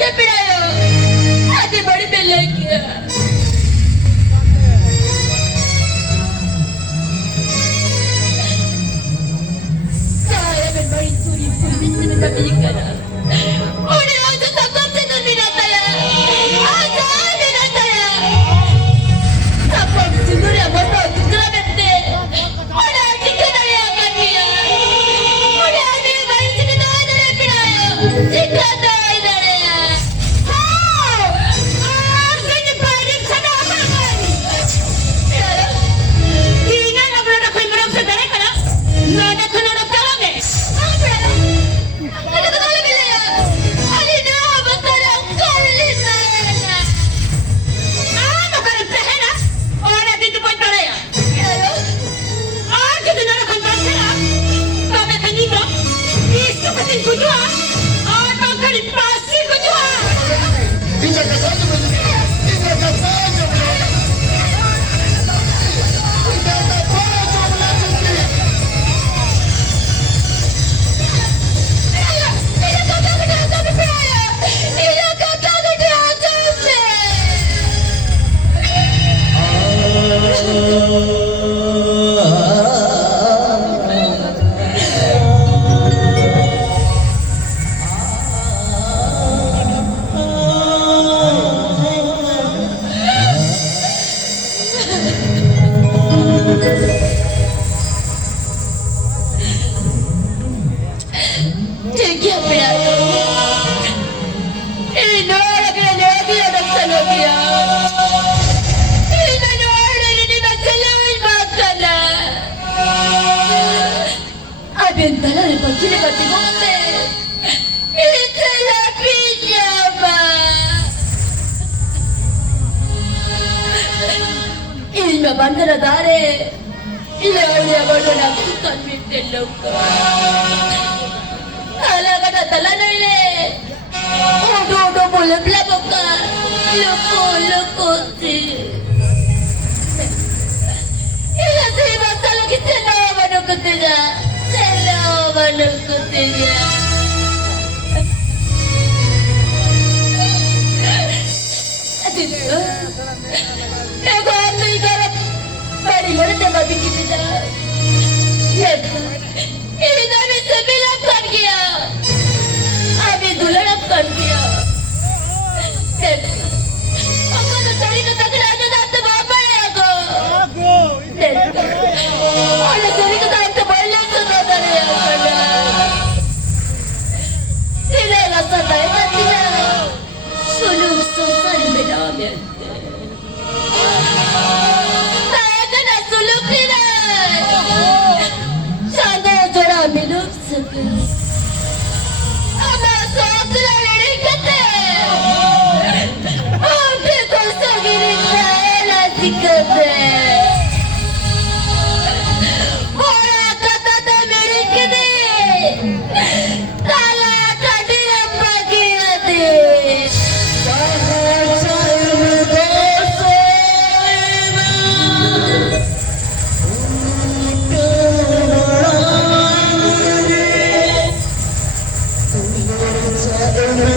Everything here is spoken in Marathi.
చెప్పినాయో అది బడి పెళ్ళకి సాయం బడి సూరి పులిసిన కమికర ఓడి రోజు తప్పంత దినతల ఆజాది నతల తప్పం సుందర మొత్తం దుగ్రబెట్టే ఓడ చిక్కదయ కన్నియ ఓడ అది వయసుకి దాదరే పిడాయో చిక్కద Il mio bando da dare le voglio una tutta al mio alla gata dalla noile dopo le bocca loco sì e la sera solo che se lavano con te Ego ammi garap bari murte babi ki bida ये दाने से मिलाप कर गया अभी दुल्हन कर गया अगर तो तेरी तो तकड़ा जो दांत बाबा है आगो और तेरी तो दांत बोलने तो दादा रे तेरे रास्ता दाएं मत दिया सुनो सोसारी में नाम है Amen.